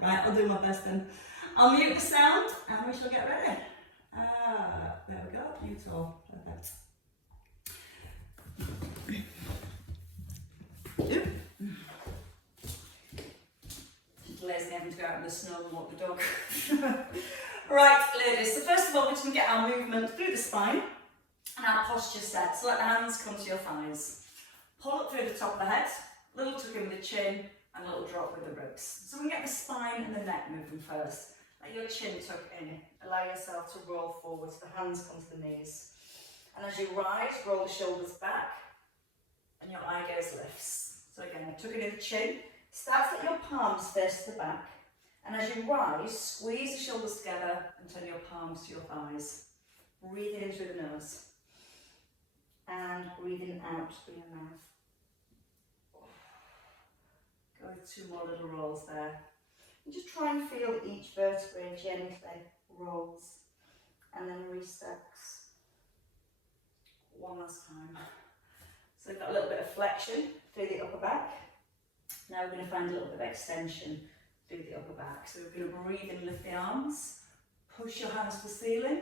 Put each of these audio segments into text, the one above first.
Right, I'll do my best then. I'll mute the sound and we shall get ready. There we go, mute all. Perfect. Just lazy having to go out in the snow and walk the dog. Right, ladies, so first of all, we're just going to get our movement through the spine and our posture set. So let the hands come to your thighs. Pull up through the top of the head, little tuck in with the chin, and a little drop with the ribs. So we can get the spine and the neck moving first. Let your chin tuck in. Allow yourself to roll forwards. The hands come to the knees. And as you rise, roll the shoulders back, and your eye gaze lifts. So again, tucking in the chin. Start to let your palms face the back. And as you rise, squeeze the shoulders together and turn your palms to your thighs. Breathing in through the nose. And breathing out through your mouth. Go with 2 more little rolls there. And just try and feel that each vertebrae gently rolls and then restacks. One last time. So we've got a little bit of flexion through the upper back. Now we're going to find a little bit of extension through the upper back. So we're going to breathe and lift the arms. Push your hands to the ceiling.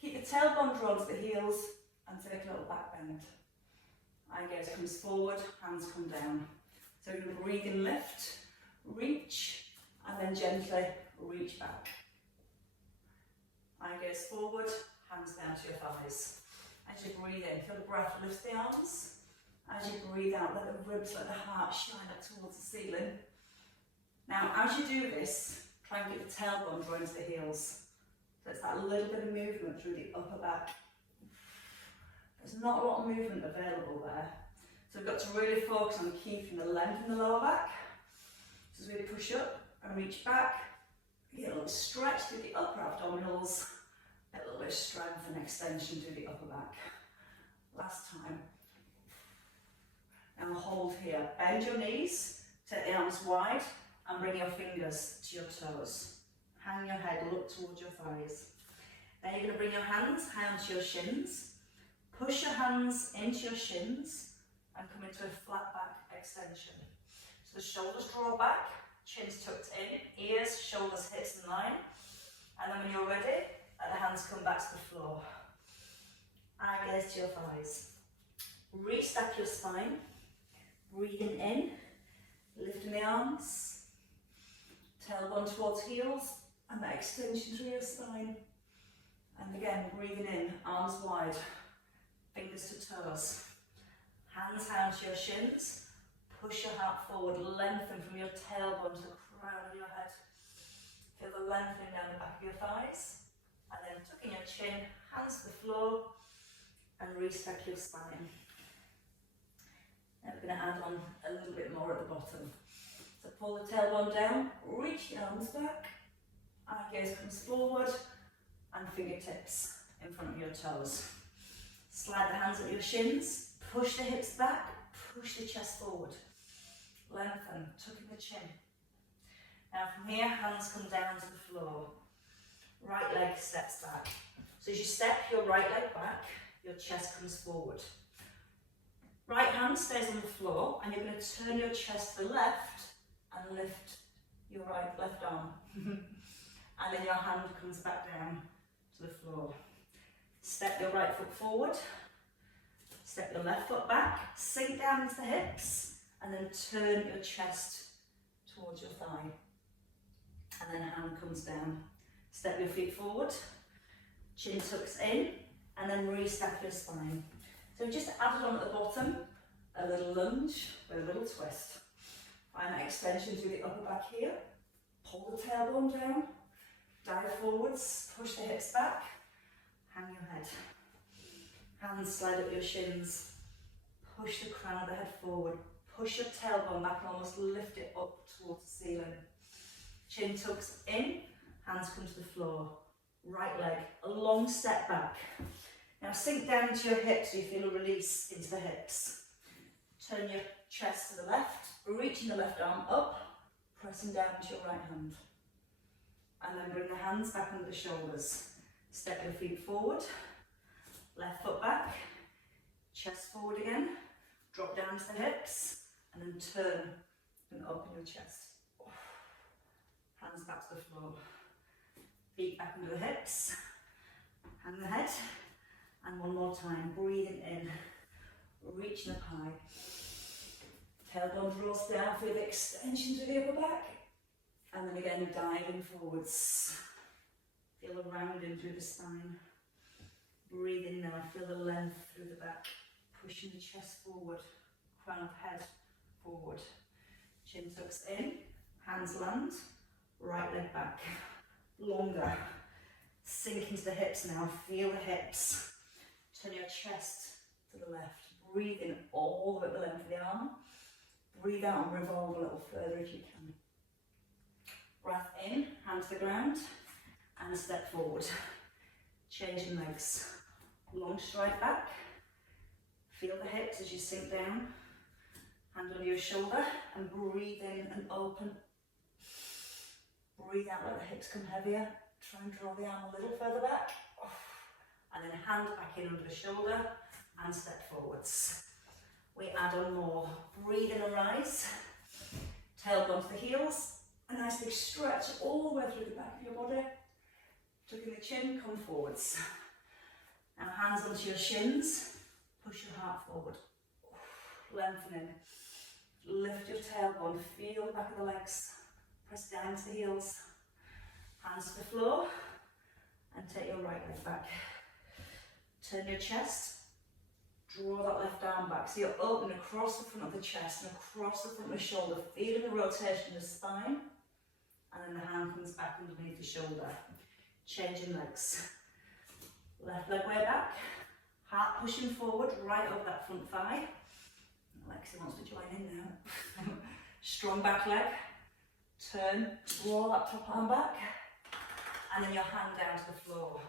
Keep the tailbone drawn to the heels and take a little back bend. Eye gaze comes forward, hands come down. So we're going to breathe and lift, reach, and then gently reach back. Eye gaze forward, hands down to your thighs. As you breathe in, feel the breath lift the arms. As you breathe out, let the ribs, let the heart shine up towards the ceiling. Now, as you do this, try and get the tailbone drawn to the heels. So it's that little bit of movement through the upper back. There's not a lot of movement available there. So we've got to really focus on keeping the length in the lower back. So as we push up and reach back, get a little stretch through the upper abdominals, a little bit of strength and extension through the upper back. Last time. Now hold here. Bend your knees, take the arms wide, and bring your fingers to your toes. Hang your head, look towards your thighs. Then you're going to bring your hands high onto your shins. Push your hands into your shins and come into a flat back extension. So the shoulders draw back, chin's tucked in, ears, shoulders, hips in line. And then when you're ready, let the hands come back to the floor. Eye gaze to your thighs. Restack your spine. Breathing in, lifting the arms. Tailbone towards heels, and that extension through your spine. And again, breathing in, arms wide, fingers to toes. Hands high onto your shins. Push your heart forward, lengthen from your tailbone to the crown of your head. Feel the lengthening down the back of your thighs. And then tucking your chin, hands to the floor, and restack your spine. Now we're going to add on a little bit more at the bottom. So pull the tailbone down, reach the arms back, eye gaze comes forward, and fingertips in front of your toes. Slide the hands at your shins, push the hips back, push the chest forward. Lengthen, tucking the chin. Now from here, hands come down to the floor. Right leg steps back. So as you step your right leg back, your chest comes forward. Right hand stays on the floor, and you're going to turn your chest to the left and lift your left arm. And then your hand comes back down to the floor. Step your right foot forward, step your left foot back, sink down into the hips, and then turn your chest towards your thigh. And then hand comes down. Step your feet forward, chin tucks in, and then restack your spine. So just added on at the bottom, a little lunge with a little twist. Find that extension through the upper back here. Pull the tailbone down, dive forwards, push the hips back, hang your head. Hands slide up your shins, push the crown of the head forward, push your tailbone back and almost lift it up towards the ceiling. Chin tucks in, hands come to the floor. Right leg, a long step back. Now sink down into your hips so you feel a release into the hips. Turn your chest to the left, reaching the left arm up, pressing down into your right hand. And then bring the hands back under the shoulders. Step your feet forward, left foot back, chest forward again, drop down to the hips, and then turn and open your chest. Hands hands back to the floor. Feet back under the hips, hang the head, and one more time, breathing in, reaching up high. Tailbone draws down, feel the extension to the upper back, and then again diving forwards. Feel the rounding through the spine. Breathe in now, feel the length through the back, pushing the chest forward, crown of head forward. Chin tucks in, hands land, right leg back, longer. Sink into the hips now, feel the hips. Turn your chest to the left. Breathe in all the way up the length of the arm. Breathe out and revolve a little further if you can. Breath in, hand to the ground, and step forward. Changing legs. Long stride back. Feel the hips as you sink down. Hand under your shoulder and breathe in and open. Breathe out, let the hips come heavier. Try and draw the arm a little further back. And then hand back in under the shoulder and step forwards. We add on more. Breathe in and rise. Tailbone to the heels. A nice big stretch all the way through the back of your body. Tucking the chin, come forwards. Now hands onto your shins. Push your heart forward. Lengthening. Lift your tailbone. Feel the back of the legs. Press down to the heels. Hands to the floor. And take your right leg back. Turn your chest. Draw that left arm back. So you're open across the front of the chest and across the front of the shoulder. Feeling the rotation of the spine. And then the hand comes back underneath the shoulder. Changing legs. Left leg way back. Heart pushing forward, right over that front thigh. Alexia wants to join in now. Strong back leg. Turn, draw that top arm back. And then your hand down to the floor.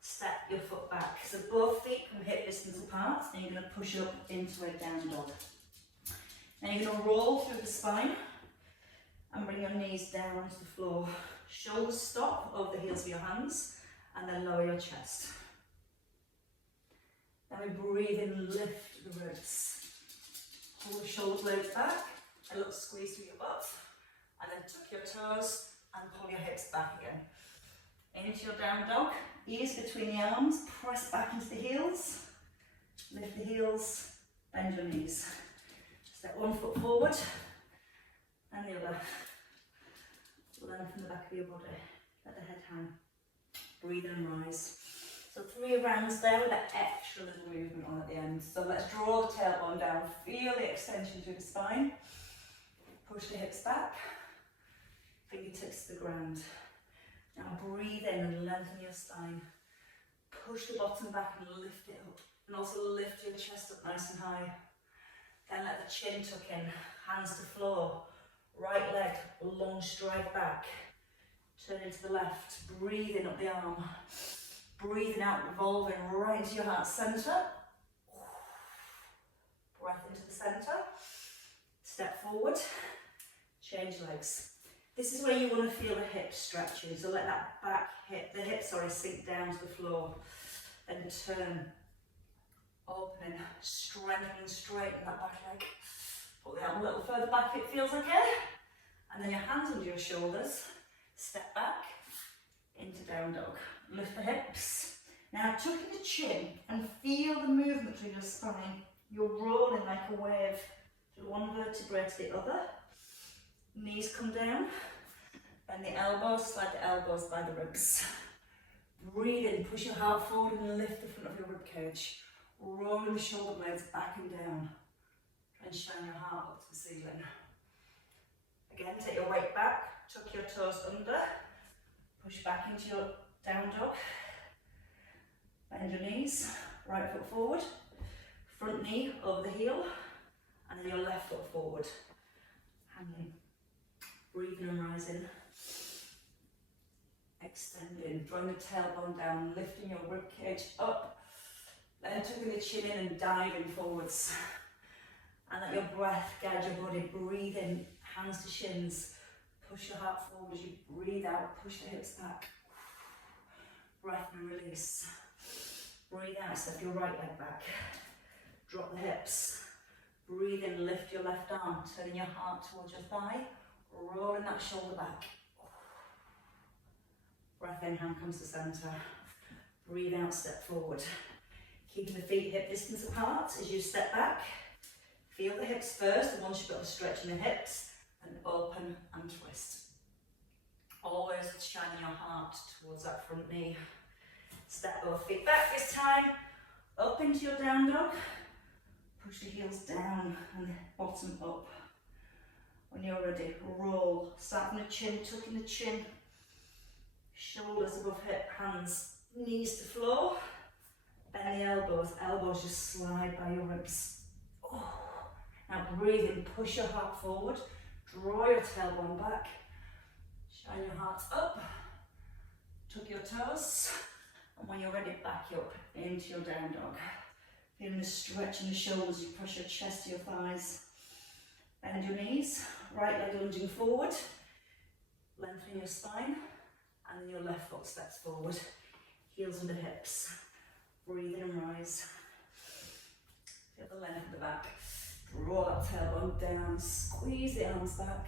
Step your foot back. So both feet come hip distance apart, and you're going to push up into a down dog. Now you're going to roll through the spine and bring your knees down onto the floor. Shoulders stop over the heels of your hands, and then lower your chest. Then we breathe in, lift the ribs. Pull the shoulder blades back, a little squeeze through your butt, and then tuck your toes and pull your hips back again. Into your down dog, ease between the arms, press back into the heels, lift the heels, bend your knees. Step one foot forward, and the other. Lengthen the back of your body, let the head hang. Breathe and rise. So 3 rounds there with that extra little movement on at the end. So let's draw the tailbone down, feel the extension through the spine. Push the hips back, fingertips to the ground. Now breathe in and lengthen your spine. Push the bottom back and lift it up. And also lift your chest up nice and high. Then let the chin tuck in, hands to floor. Right leg, long stride back. Turn into the left, breathing up the arm. Breathing out, revolving right into your heart centre. Breath into the centre. Step forward, change legs. This is where you want to feel the hips stretching. So let that back hip, the hip, sink down to the floor. And turn, opening, strengthening, straighten that back leg. Pull the arm a little further back if it feels okay. And then your hands under your shoulders. Step back into down dog. Lift the hips. Now tuck in the chin and feel the movement through your spine. You're rolling like a wave through one vertebrae to the other. Knees come down. Bend the elbows, slide the elbows by the ribs. Breathe in, push your heart forward and lift the front of your rib cage. Rolling the shoulder blades back and down. And shine your heart up to the ceiling. Again, take your weight back, tuck your toes under, push back into your down dog. Bend your knees, right foot forward, front knee over the heel, and then your left foot forward. Hanging, breathing and rising. Extending, drawing the tailbone down, lifting your rib cage up, then tucking the chin in and diving forwards. And let your breath guide your body. Breathe in, hands to shins. Push your heart forward as you breathe out. Push the hips back. Breath and release. Breathe out, step your right leg back. Drop the hips. Breathe in, lift your left arm. Turning your heart towards your thigh. Rolling that shoulder back. again, hand comes to centre. Breathe out, step forward. Keeping the feet hip distance apart as you step back. Feel the hips first, and once you've got a stretch in the hips, and open and twist. Always shining your heart towards that front knee. Step both feet back this time, up into your down dog. Push the heels down and the bottom up. When you're ready, roll. Start from the chin, tucking the chin. Shoulders above hip, hands, knees to floor. Bend the elbows, elbows just slide by your ribs. Oh. Now breathe in, push your heart forward. Draw your tailbone back. Shine your heart up. Tuck your toes. And when you're ready, back up into your down dog. Feeling the stretch in the shoulders, you press your chest to your thighs. Bend your knees, right leg lunging forward. Lengthen your spine. And then your left foot steps forward. Heels under hips. Breathe in and rise. Feel the length of the back. Draw that tailbone down. Squeeze the arms back.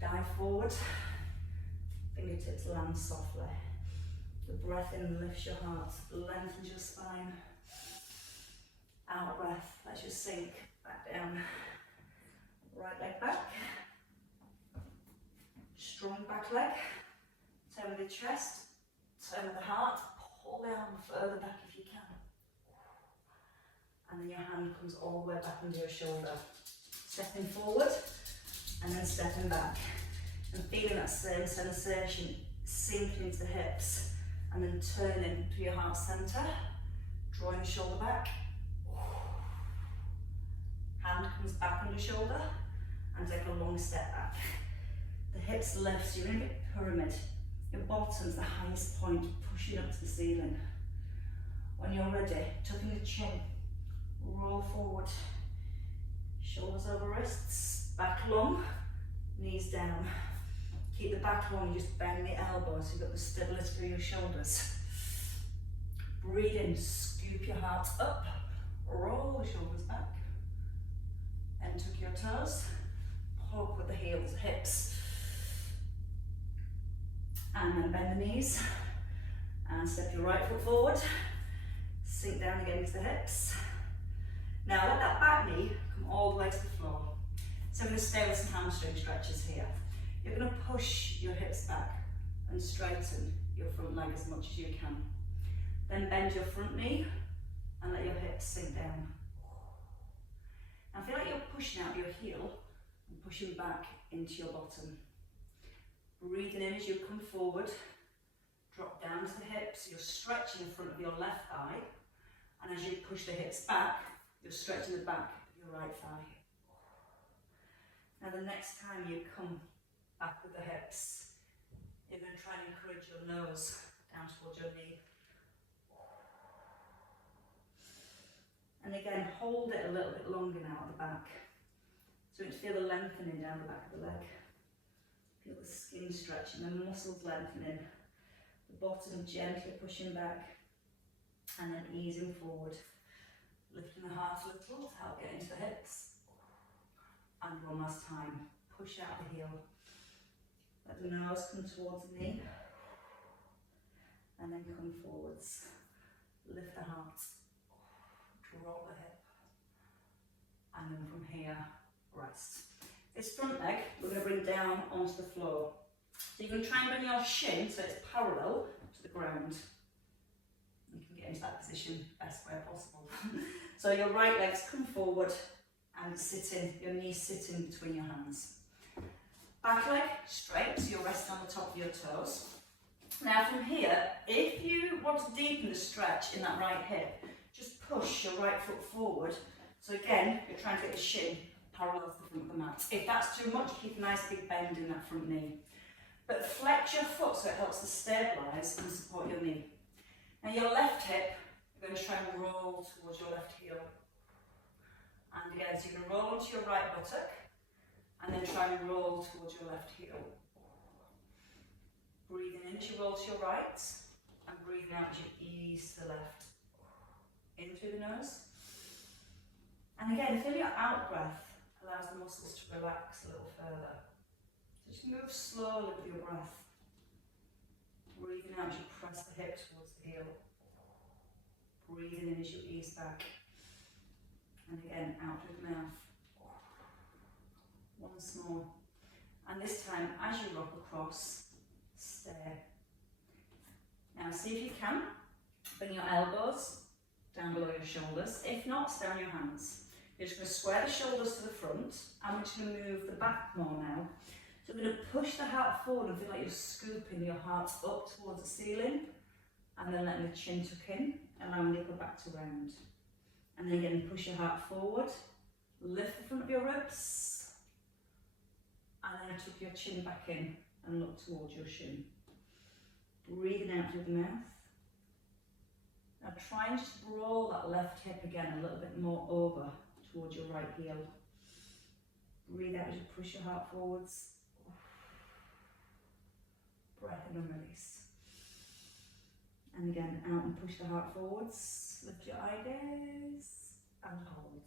Dive forward. Fingertips land softly. The breath in lifts your heart, lengthens your spine. Out breath, lets you sink back down. Right leg back. Strong back leg. Turn with the chest, turn with the heart. Pull the arm further back if you can. And then your hand comes all the way back under your shoulder. Stepping forward and then stepping back. And feeling that same sensation sinking into the hips. And then turning to your heart centre, drawing the shoulder back. Hand comes back on your shoulder and take a long step back. The hips lift, you're in a pyramid. Your bottom's the highest point, pushing up to the ceiling. When you're ready, tucking the chin, roll forward. Shoulders over wrists, back long, knees down. Keep the back long, just bend the elbows so you've got the stability through your shoulders. Breathe in, scoop your heart up, roll the shoulders back. And tuck your toes, poke with the heels, hips. And then bend the knees. And step your right foot forward. Sink down again into the hips. Now let that back knee come all the way to the floor. So I'm going to stay with some hamstring stretches here. You're going to push your hips back and straighten your front leg as much as you can. Then bend your front knee and let your hips sink down. Now feel like you're pushing out your heel and pushing back into your bottom. Breathing in as you come forward, drop down to the hips, you're stretching the front of your left thigh, and as you push the hips back, you're stretching the back of your right thigh. Now the next time you come back with the hips, you're going to try and encourage your nose down towards your knee. And again, hold it a little bit longer now at the back. So you feel the lengthening down the back of the leg. Feel the skin stretching, the muscles lengthening. The bottom gently pushing back and then easing forward. Lifting the heart a little to help get into the hips. And one last time, push out the heel. Let the nose come towards the knee. And then come forwards. Lift the heart. Drop the hip. And then from here, rest. This front leg, we're going to bring down onto the floor. So you can try and bring your shin so it's parallel to the ground. You can get into that position best way possible. So your right legs come forward and sit in, your knees sit in between your hands. Back leg straight, so you're resting on the top of your toes. Now from here, if you want to deepen the stretch in that right hip, just push your right foot forward. So again, you're trying to get the shin parallel to the front of the mat. If that's too much, keep a nice big bend in that front knee. But flex your foot so it helps to stabilise and support your knee. Now your left hip, you're going to try and roll towards your left heel. And again, so you're going to roll onto your right buttock and then try and roll towards your left heel. Breathing in as you roll to your right and breathing out as you ease to the left. In through the nose. And again, feel your out breath allows the muscles to relax a little further. So just move slowly with your breath. Breathing out as you press the hip towards the heel. Breathing in as you ease back. And again, out through the mouth. Once more. And this time, as you rock across, stay. Now see if you can, bring your elbows down below your shoulders. If not, stay on your hands. You're just going to square the shoulders to the front, and we're just going to move the back more now. So we're going to push the heart forward and feel like you're scooping your heart up towards the ceiling, and then letting the chin tuck in, allowing the upper back to round. And then again, push your heart forward, lift the front of your ribs, and then tuck your chin back in and look towards your shin. Breathing out through the mouth. Now try and just roll that left hip again a little bit more over towards your right heel. Breathe out as you push your heart forwards. Breath in and release. And again, out and push the heart forwards. Lift your eye gaze and hold.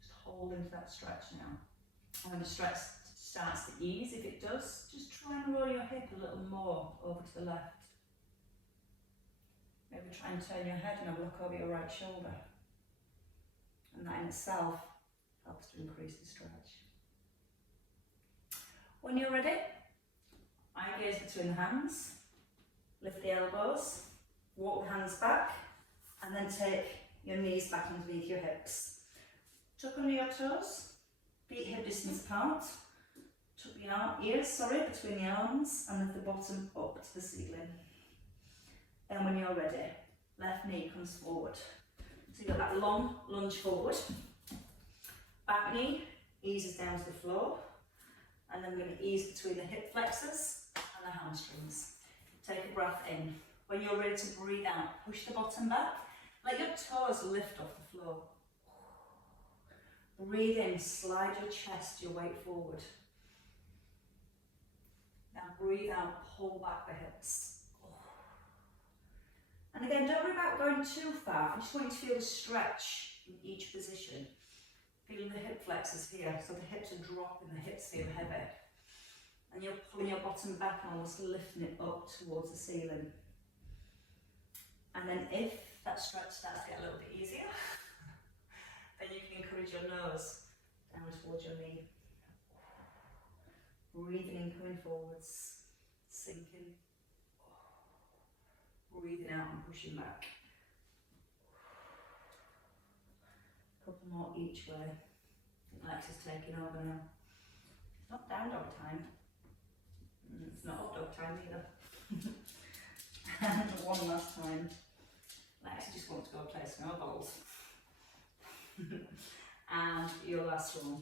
Just hold into that stretch now. And when the stretch starts to ease, if it does, just try and roll your hip a little more over to the left. Maybe try and turn your head and have a look over your right shoulder. And that in itself helps to increase the stretch. When you're ready, eye gaze between the hands, lift the elbows, walk the hands back, and then take your knees back underneath your hips. Tuck under your toes, feet hip distance apart. Tuck the ears between the arms, and lift the bottom up to the ceiling. Then when you're ready, left knee comes forward. So you've got that long lunge forward. Back knee eases down to the floor. And then we're going to ease between the hip flexors and the hamstrings. Take a breath in. When you're ready to breathe out, push the bottom back. Let your toes lift off the floor. Breathe in, slide your chest, your weight forward. Now breathe out, pull back the hips. And again, don't worry about going too far. I just want you to feel the stretch in each position. Feeling the hip flexors here, so the hips are dropping, the hips feel heavy. And you're pulling your bottom back and almost lifting it up towards the ceiling. And then if that stretch starts to get a little bit easier, then you can encourage your nose down towards your knee. Breathing in, coming forwards, sinking. Breathing out and pushing back. A couple more each way. Lex is taking over now. It's not down dog time. It's not up dog time either. And one last time. Lex just wants to go play snowballs. And your last one.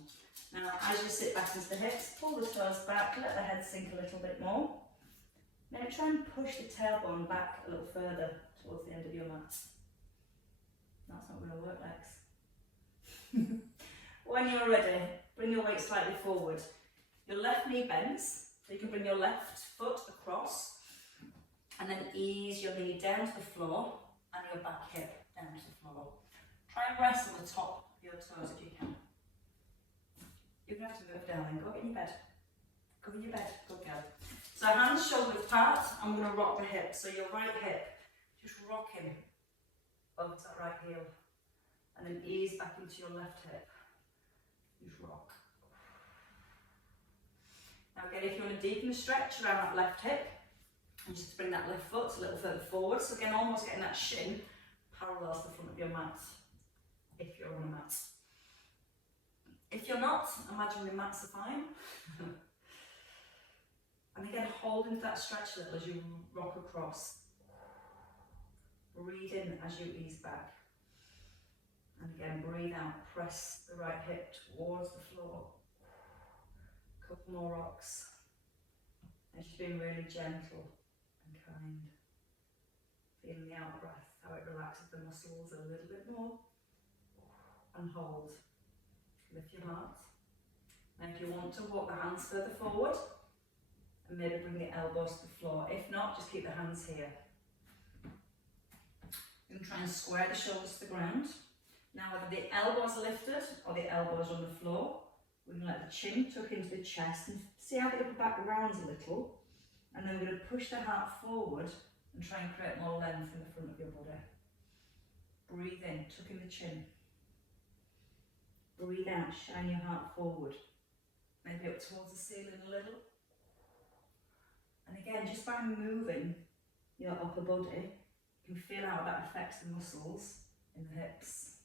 Now, as you sit back into the hips, pull the toes back, let the head sink a little bit more. Now try and push the tailbone back a little further towards the end of your mat. That's not going to work, Lex. When you're ready, bring your weight slightly forward. Your left knee bends, so you can bring your left foot across, and then ease your knee down to the floor and your back hip down to the floor. Try and rest on the top of your toes if you can. You're going to have to move down and go get in your bed. Go in your bed, good girl. So hands shoulder apart, I'm going to rock the hip. So your right hip, just rocking over to that right heel. And then ease back into your left hip. Just rock. Now again, if you want to deepen the stretch around that left hip, and just bring that left foot a little further forward. So again, almost getting that shin parallel to the front of your mat, if you're on a mat. If you're not, imagine the mats are fine. And again, hold into that stretch a little as you rock across. Breathe in as you ease back. And again, breathe out, press the right hip towards the floor. A couple more rocks. And just being really gentle and kind. Feeling the out breath, how it relaxes the muscles a little bit more. And hold. Lift your heart. Now if you want to walk the hands further forward, and maybe bring the elbows to the floor. If not, just keep the hands here. You can try and square the shoulders to the ground. Now whether the elbows are lifted or the elbows are on the floor, we can let the chin tuck into the chest and see how the upper back rounds a little. And then we're going to push the heart forward and try and create more length in the front of your body. Breathe in, tuck in the chin. Breathe out, shine your heart forward. Maybe up towards the ceiling a little. And again, just by moving your upper body, you can feel how that affects the muscles in the hips.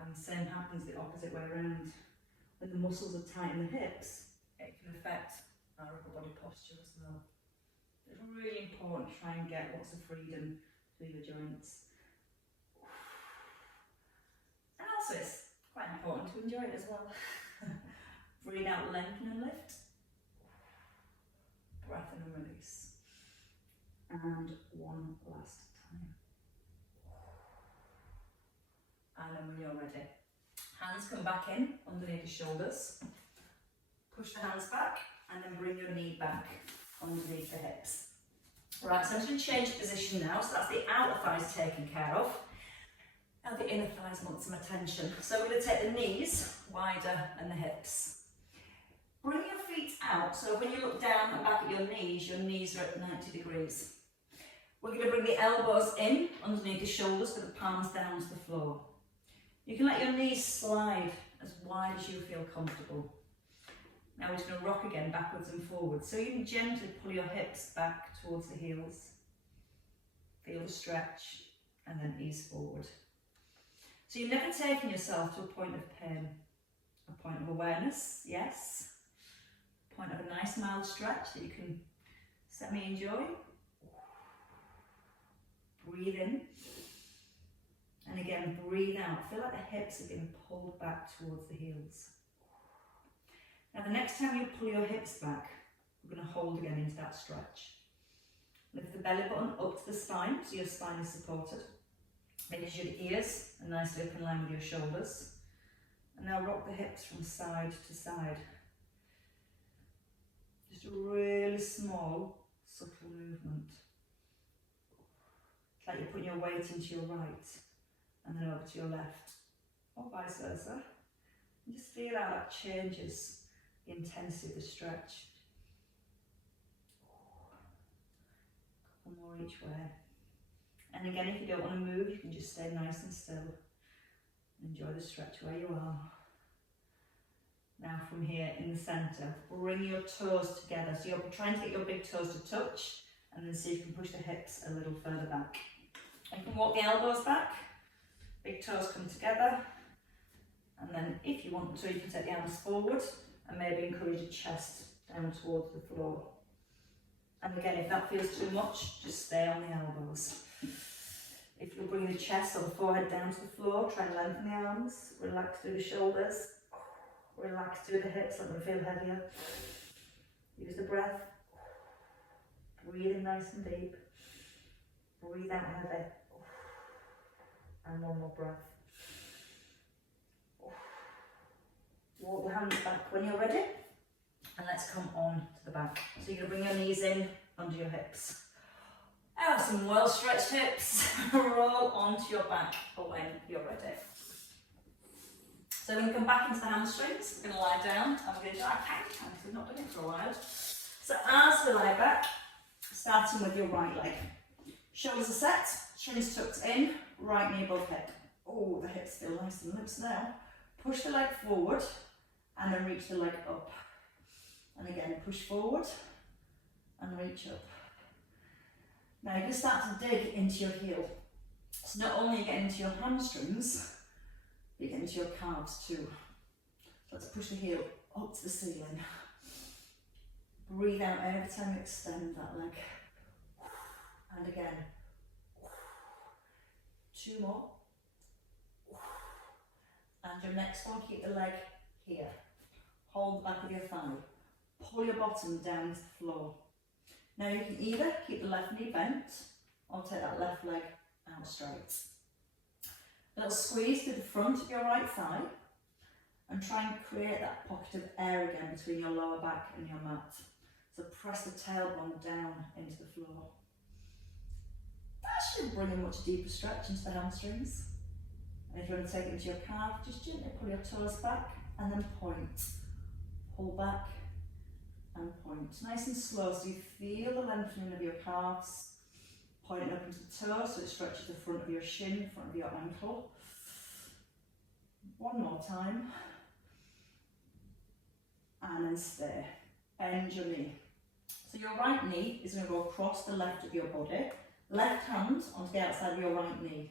And the same happens the opposite way around. When the muscles are tight in the hips, it can affect our upper body posture as well. It's really important to try and get lots of freedom through the joints. And also it's quite important to enjoy it as well. Breathe out, lengthen and lift. Breath in and release. And one last time. And then when you're ready, hands come back in underneath the shoulders. Push the hands back and then bring your knee back underneath the hips. Right, so I'm going to change position now. So that's the outer thighs taken care of. Now the inner thighs want some attention. So we're going to take the knees wider than the hips. Bring your feet out, so when you look down and back at your knees are at 90 degrees. We're going to bring the elbows in underneath the shoulders with the palms down to the floor. You can let your knees slide as wide as you feel comfortable. Now we're just going to rock again backwards and forwards. So you can gently pull your hips back towards the heels. Feel the stretch and then ease forward. So you're never taking yourself to a point of pain. A point of awareness, yes. A point of a nice mild stretch that you can semi-enjoy. Breathe in. And again, breathe out. Feel like the hips are being pulled back towards the heels. Now the next time you pull your hips back, we're going to hold again into that stretch. Lift the belly button up to the spine, so your spine is supported. Make sure your ears are nicely up in line with your shoulders. And now rock the hips from side to side. Just a really small, subtle movement. It's like you're putting your weight into your right and then over to your left, or vice versa. And just feel how that changes the intensity of the stretch. Couple more each way. And again, if you don't want to move, you can just stay nice and still. Enjoy the stretch where you are. Now from here in the centre, bring your toes together. So you're trying to get your big toes to touch and then see if you can push the hips a little further back. You can walk the elbows back, big toes come together, and then if you want to, you can take the arms forward and maybe encourage your chest down towards the floor. And again, if that feels too much, just stay on the elbows. If you'll bring the chest or the forehead down to the floor, try and lengthen the arms, relax through the shoulders, relax through the hips, let them feel heavier. Use the breath. Breathe in nice and deep. Breathe out heavy. And one more breath. Walk the hands back when you're ready. And let's come on to the back. So you're going to bring your knees in under your hips. Have some well stretched hips. Roll onto your back when you're ready. So we're going to come back into the hamstrings. We're going to lie down and we're going to do our cat because we've not done it for a while. So as we lie back, starting with your right leg. Shoulders are set, chin is tucked in, right knee above hip. Oh, the hips feel nice and loose now. Push the leg forward and then reach the leg up. And again, push forward and reach up. Now you can start to dig into your heel. So not only you get into your hamstrings, but you get into your calves too. So let's push the heel up to the ceiling. Breathe out every time you extend that leg. And again. 2 more. And your next one, keep the leg here. Hold the back of your thigh. Pull your bottom down to the floor. Now you can either keep the left knee bent or take that left leg out straight. A little squeeze to the front of your right thigh and try and create that pocket of air again between your lower back and your mat. So press the tailbone down into the floor. That should bring a much deeper stretch into the hamstrings. And if you want to take it into your calf, just gently pull your toes back and then point. Pull back and point. point. Nice and slow, so you feel the lengthening of your calves, pointing up into the toe, so it stretches the front of your shin, front of your ankle. One more time. And then stay. Bend your knee. So your right knee is going to go across the left of your body. Left hand onto the outside of your right knee.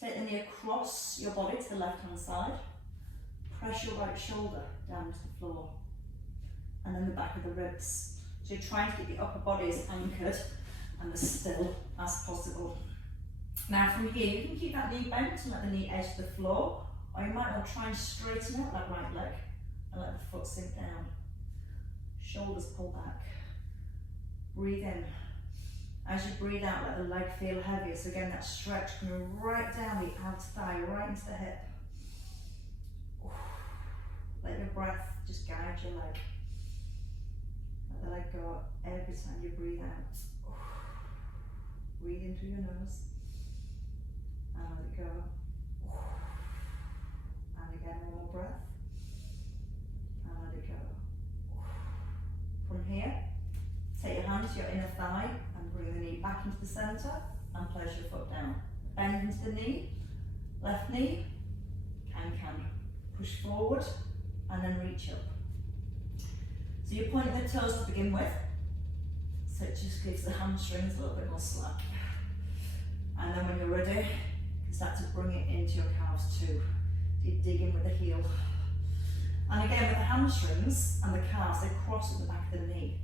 Take the knee across your body to the left hand side. Press your right shoulder down to the floor. And then the back of the ribs. So you're trying to keep the upper body as anchored and as still as possible. Now from here, you can keep that knee bent and let the knee edge the floor, or you might want to try and straighten out that right leg and let the foot sink down. Shoulders pull back. Breathe in. As you breathe out, let the leg feel heavier. So again, that stretch coming right down the outer thigh, right into the hip. Let your breath just guide your leg. Let the leg go every time you breathe out. Breathe in through your nose. And let it go. And again, one more breath. And let it go. From here, take your hand to your inner thigh and bring the knee back into the centre and place your foot down. Bend into the knee, left knee, can. Push forward and then reach up. So you're pointing the toes to begin with, so it just gives the hamstrings a little bit more slack. And then when you're ready, you can start to bring it into your calves too. So you dig in with the heel. And again, with the hamstrings and the calves, they cross at the back of the knee.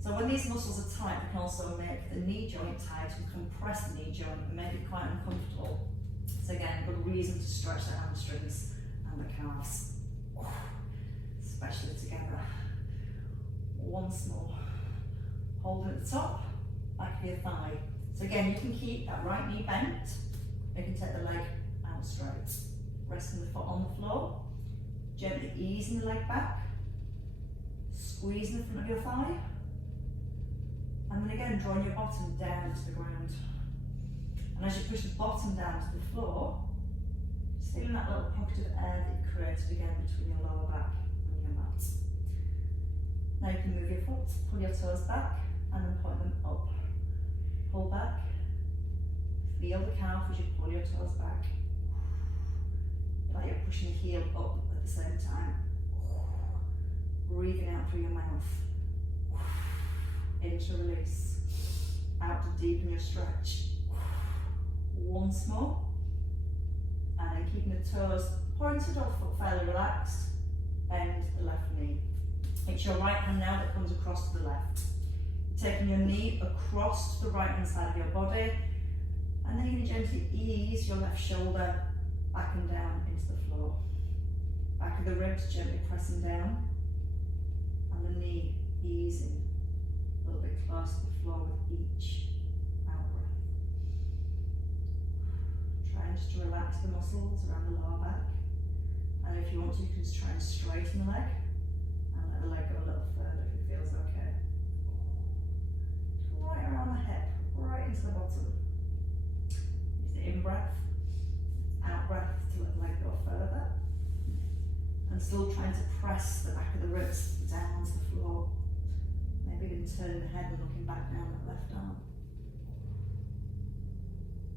So when these muscles are tight, they can also make the knee joint tight and compress the knee joint and make it quite uncomfortable. So again, good reason to stretch the hamstrings and the calves, especially together. Once more. Hold it at the top, back of your thigh. So again, you can keep that right knee bent. You can take the leg out straight. Resting the foot on the floor. Gently easing the leg back. Squeezing the front of your thigh. And then again, drawing your bottom down to the ground. And as you push the bottom down to the floor, just feeling that little pocket of air that you created again between your lower back and your mat. Now you can move your foot, pull your toes back, and then point them up. Pull back. Feel the calf as you pull your toes back. Like you're pushing the heel up at the same time. Breathing out through your mouth. In to release. Out to deepen your stretch. Once more. And then keeping the toes pointed or foot fairly relaxed. Bend the left knee. It's your right hand now that comes across to the left. Taking your knee across to the right hand side of your body. And then you can gently ease your left shoulder back and down into the floor. Back of the ribs gently pressing down. And the knee easing a little bit closer to the floor with each out breath. Trying just to relax the muscles around the lower back. And if you want to, you can just try and straighten the leg. And let the leg go a little further if it feels okay. Right around the hip, right into the bottom. Use the in-breath, out-breath to let the leg go further. And still trying to press the back of the ribs down to the floor. Maybe even turning the head and looking back down that left arm.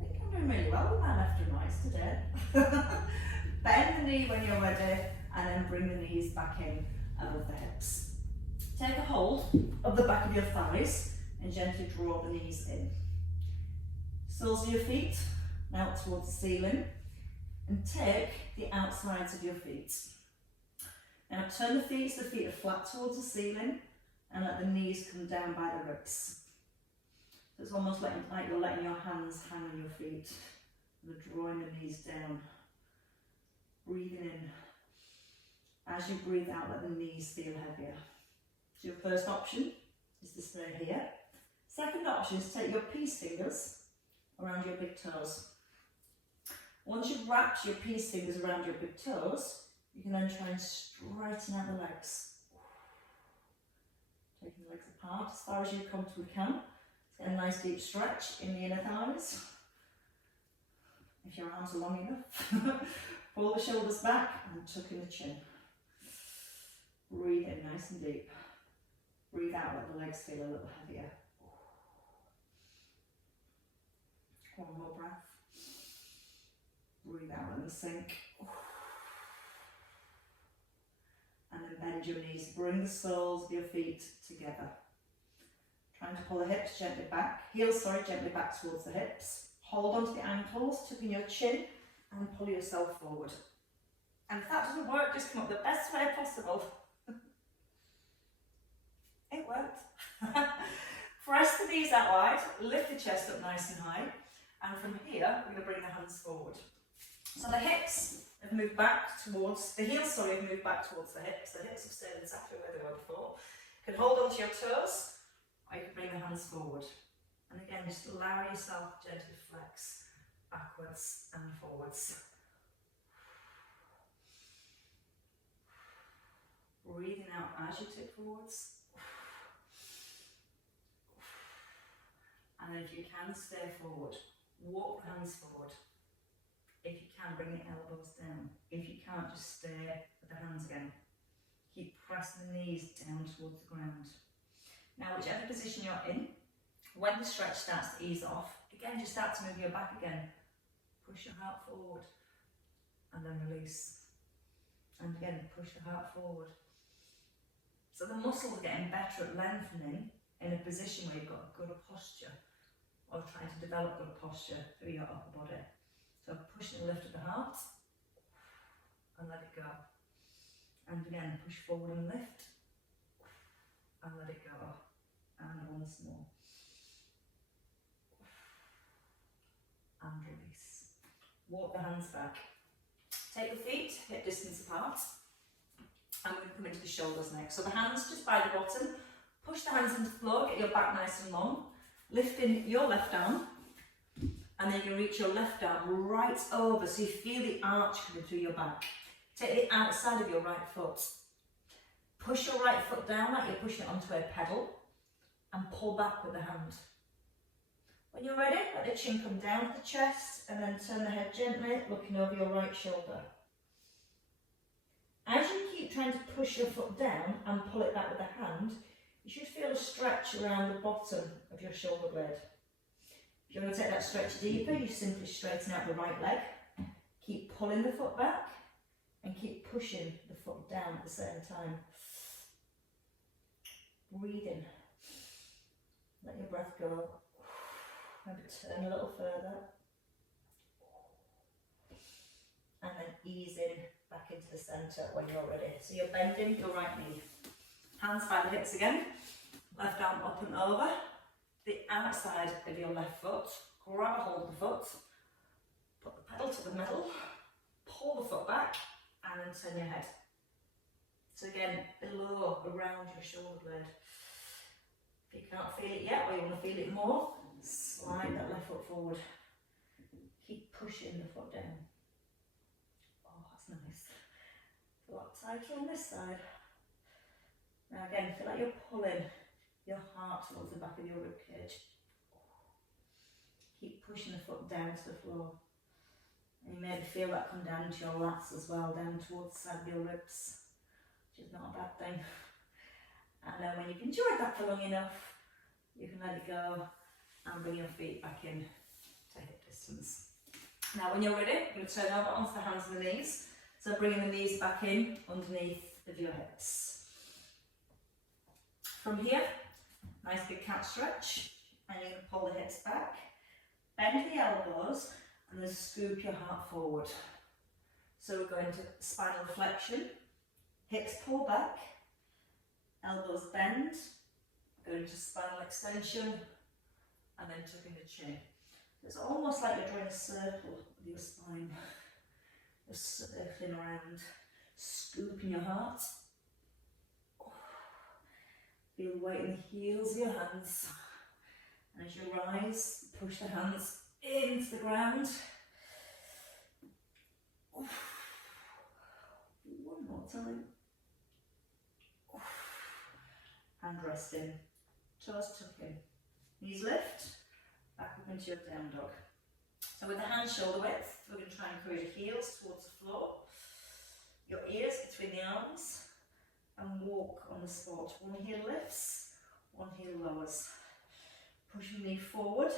I think I'm doing really well with my left and right today. Bend the knee when you're ready and then bring the knees back in above the hips. Take a hold of the back of your thighs and gently draw the knees in. Soles of your feet out towards the ceiling and take the outsides of your feet. Now turn the feet so the feet are flat towards the ceiling and let the knees come down by the ribs. So it's almost like you're letting your hands hang on your feet and drawing the knees down. Breathing in. As you breathe out, let the knees feel heavier. So your first option is to stay here. Second option is to take your peace fingers around your big toes. Once you've wrapped your peace fingers around your big toes, you can then try and straighten out the legs. Taking the legs apart as far as you comfortably can. Get a nice deep stretch in the inner thighs. If your arms are long enough. Pull the shoulders back and tuck in the chin. Breathe in nice and deep. Breathe breathe out, let the legs feel a little heavier. One more breath. Breathe out and sink. And then bend your knees. Bring the soles of your feet together. Trying to pull the hips gently back. Heels, gently back towards the hips. Hold onto the ankles, tuck in your chin and pull yourself forward. And if that doesn't work, just come up the best way possible. It worked. Press the knees out wide, lift the chest up nice and high, and from here, we're going to bring the hands forward. So the hips have moved back towards, the heels, have moved back towards the hips have stayed exactly where they were before. You can hold onto your toes, or you can bring the hands forward. And again, just allow yourself to gently flex backwards and forwards. Breathing out as you tip forwards. And then if you can, stay forward. Walk the hands forward. If you can, bring the elbows down. If you can't, just stay with the hands again. Keep pressing the knees down towards the ground. Now, whichever position you're in, when the stretch starts to ease off, again, just start to move your back again. Push your heart forward and then release. And again, push the heart forward. So the muscles are getting better at lengthening in a position where you've got a good posture, or trying to develop good posture through your upper body. So push and lift at the heart and let it go. And again, push forward and lift and let it go. And once more. And release. Walk the hands back. Take the feet hip distance apart. And we're going to come into the shoulders next. So the hands just by the bottom. Push the hands into the floor, get your back nice and long. Lifting your left arm. And then you reach your left arm right over, so you feel the arch coming through your back. Take the outside of your right foot. Push your right foot down like you're pushing it onto a pedal. And pull back with the hand. When you're ready, let the chin come down to the chest and then turn the head gently, looking over your right shoulder. As you keep trying to push your foot down and pull it back with the hand, you should feel a stretch around the bottom of your shoulder blade. If you want to take that stretch deeper, you simply straighten out the right leg, keep pulling the foot back and keep pushing the foot down at the same time. Breathing. Let your breath go. Maybe turn a little further. And then easing back into the centre when you're ready. So you're bending your right knee. Hands by the hips again. Left arm up and over. The outside of your left foot. Grab a hold of the foot. Put the pedal to the middle. Pull the foot back. And then turn your head. So again, below, around your shoulder blade. If you can't feel it yet, or you want to feel it more, slide that left foot forward. Keep pushing the foot down. Oh, that's nice. A lot tighter on this side. Now again, feel like you're pulling your heart towards the back of your rib cage. Keep pushing the foot down to the floor. And you maybe feel that come down into your lats as well, down towards the side of your ribs, which is not a bad thing. And then when you've enjoyed that for long enough, you can let it go and bring your feet back in to hip distance. Now when you're ready, you're going to turn over onto the hands and the knees. So bringing the knees back in underneath of your hips. From here, nice big cat stretch, and you're going to pull the hips back, bend the elbows, and then scoop your heart forward. So we're going to spinal flexion, hips pull back, elbows bend, going to spinal extension, and then tucking the chin. It's almost like you're drawing a circle with your spine, just circling around, scooping your heart. Feel the weight in the heels of your hands. And as you rise, push the hands into the ground. One more time. And resting. Toes tucking. Knees lift. Back up into your down dog. So with the hands shoulder width, we're going to try and encourage your heels towards the floor. Your ears between the arms. And walk on the spot. One heel lifts, toes. Push your knee forward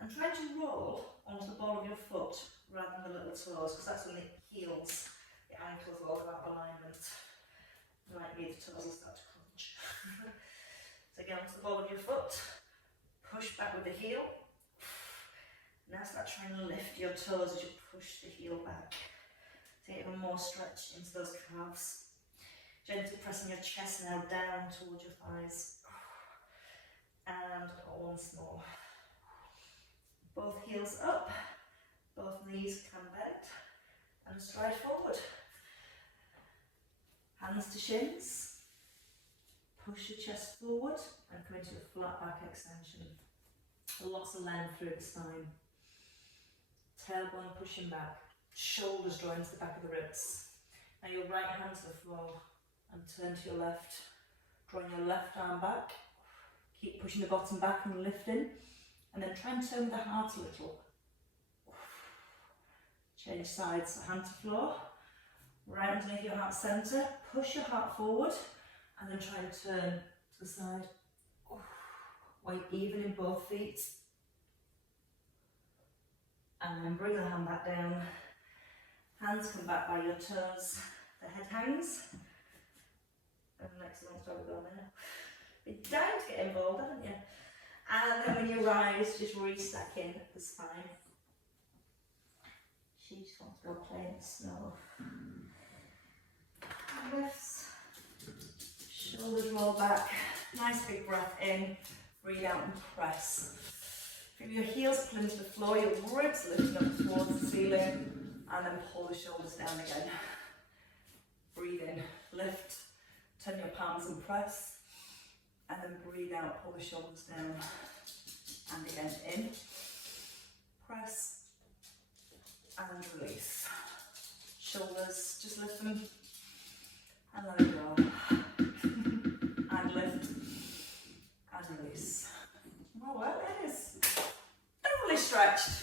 and try to roll onto the ball of your foot rather than the little toes, because that's when the heels, the ankles will go out of alignment. You might need the toes will start to crunch. So get onto the ball of your foot, push back with the heel. Now start trying to lift your toes as you push the heel back. Take even more stretch into those calves. Gently pressing your chest now down towards your thighs. And once more. Both heels up, both knees can bend, and stride forward. Hands to shins. Push your chest forward and come into a flat back extension. Lots of length through the spine. Tailbone pushing back. Shoulders drawing to the back of the ribs. Now your right hand to the floor and turn to your left. Drawing your left arm back. Keep pushing the bottom back and lifting. And then try and turn the heart a little. Change sides, hand to floor. Right underneath your heart centre. Push your heart forward. And then try and turn to the side. Weight even in both feet. And then bring the hand back down. Hands come back by your toes. The head hangs. And next one, where we go now. You're dying to get involved, haven't you? And then when you rise, just re-stack in the spine. She just wants to go play in the snow. Lifts. Shoulders roll back. Nice big breath in. Breathe out and press. Feel your heels pull into the floor, your ribs lifting up towards the ceiling. And then pull the shoulders down again. Breathe in, lift, turn your palms and press. And then breathe out, pull the shoulders down. And again, in, press, and release. Shoulders, just lift them, and let it go. And lift, and release. Well, it is thoroughly stretched.